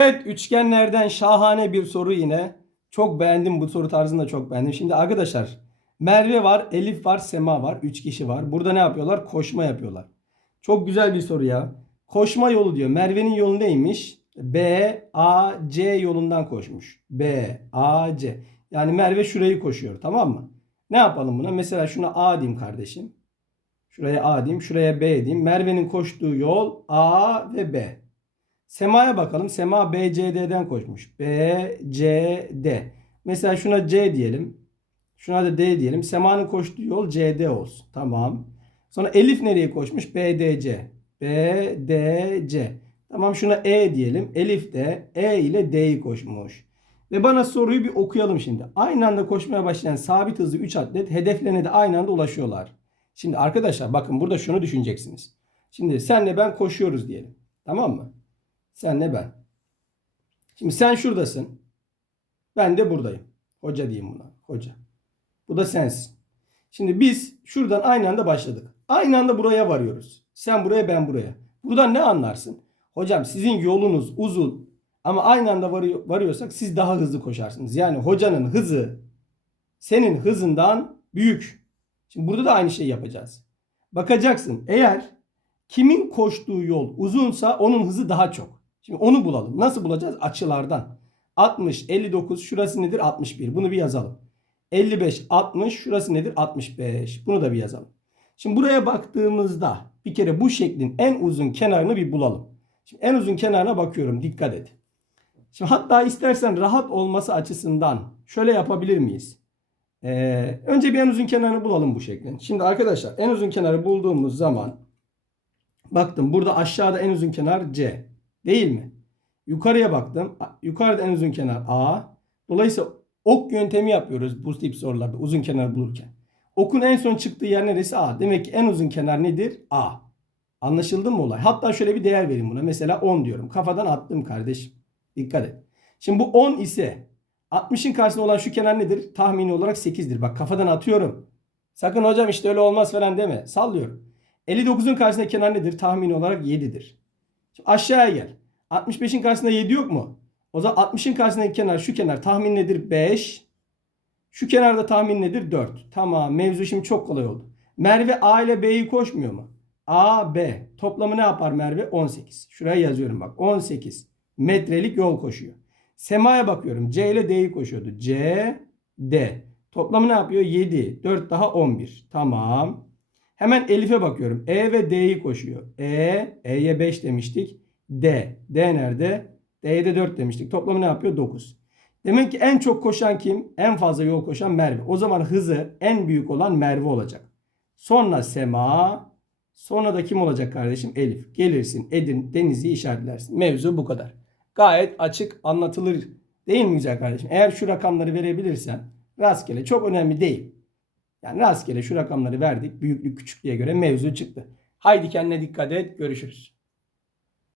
Evet üçgenlerden şahane bir soru yine. Çok beğendim bu soru tarzını da çok beğendim. Şimdi arkadaşlar Merve var, Elif var, Sema var. Üç kişi var. Burada ne yapıyorlar? Koşma yapıyorlar. Çok güzel bir soru ya. Koşma yolu diyor. Merve'nin yolu neymiş? B, A, C yolundan koşmuş. B, A, C. Yani Merve şurayı koşuyor tamam mı? Ne yapalım buna? Mesela şuna A diyeyim kardeşim. Şuraya A diyeyim. Şuraya B diyeyim. Merve'nin koştuğu yol A ve B. Sema'ya bakalım. Sema BCD'den koşmuş. BCD. Mesela şuna C diyelim. Şuna da D diyelim. Sema'nın koştuğu yol CD olsun. Tamam. Sonra Elif nereye koşmuş? BDC. BDC. Tamam şuna E diyelim. Elif de E ile D'yi koşmuş. Ve bana soruyu bir okuyalım şimdi. Aynı anda koşmaya başlayan sabit hızlı 3 atlet hedeflerine de aynı anda ulaşıyorlar. Şimdi arkadaşlar bakın burada şunu düşüneceksiniz. Şimdi senle ben koşuyoruz diyelim. Tamam mı? Senle ben. Şimdi sen şuradasın. Ben de buradayım. Hoca diyeyim buna. Hoca. Bu da sensin. Şimdi biz şuradan aynı anda başladık. Aynı anda buraya varıyoruz. Sen buraya ben buraya. Buradan ne anlarsın? Hocam sizin yolunuz uzun ama aynı anda varıyor, varıyorsak siz daha hızlı koşarsınız. Yani hocanın hızı senin hızından büyük. Şimdi burada da aynı şeyi yapacağız. Bakacaksın eğer kimin koştuğu yol uzunsa onun hızı daha çok. Şimdi onu bulalım. Nasıl bulacağız? Açılardan. 60, 59 şurası nedir? 61. Bunu bir yazalım. 55, 60 şurası nedir? 65. Bunu da bir yazalım. Şimdi buraya baktığımızda bir kere bu şeklin en uzun kenarını bir bulalım. Şimdi en uzun kenarına bakıyorum. Dikkat et. Şimdi hatta istersen rahat olması açısından şöyle yapabilir miyiz? Ee, önce bir en uzun kenarını bulalım bu şeklin. Şimdi arkadaşlar en uzun kenarı bulduğumuz zaman baktım burada aşağıda en uzun kenar C. Değil mi? Yukarıya baktım. Yukarıda en uzun kenar A. Dolayısıyla ok yöntemi yapıyoruz bu tip sorularda uzun kenar bulurken. Okun en son çıktığı yer neresi? A. Demek ki en uzun kenar nedir? A. Anlaşıldı mı olay? Hatta şöyle bir değer vereyim buna. Mesela 10 diyorum. Kafadan attım kardeşim. Dikkat et. Şimdi bu 10 ise 60'ın karşısında olan şu kenar nedir? Tahmini olarak 8'dir. Bak kafadan atıyorum. Sakın hocam işte öyle olmaz falan deme. Sallıyorum. 59'un karşısında kenar nedir? Tahmini olarak 7'dir. Aşağıya gel. 65'in karşısında 7 yok mu? O zaman 60'ın karşısındaki kenar şu kenar tahmin nedir? 5. Şu kenarda tahmin nedir? 4. Tamam mevzu şimdi çok kolay oldu. Merve A ile B'yi koşmuyor mu? A, B. Toplamı ne yapar Merve? 18. Şuraya yazıyorum bak. 18 metrelik yol koşuyor. Sema'ya bakıyorum. C ile D'yi koşuyordu. C, D. Toplamı ne yapıyor? 7. 4 daha 11. Tamam. Hemen Elif'e bakıyorum. E ve D'yi koşuyor. E, E'ye 5 demiştik. D. D nerede? D'ye de 4 demiştik. Toplamı ne yapıyor? 9. Demek ki en çok koşan kim? En fazla yol koşan Merve. O zaman hızı en büyük olan Merve olacak. Sonra Sema. Sonra da kim olacak kardeşim? Elif. Gelirsin Edin Deniz'i işaretlersin. Mevzu bu kadar. Gayet açık anlatılır. Değil mi güzel kardeşim? Eğer şu rakamları verebilirsen rastgele çok önemli değil. Yani rastgele şu rakamları verdik. Büyüklük küçüklüğe göre mevzu çıktı. Haydi kendine dikkat et. Görüşürüz.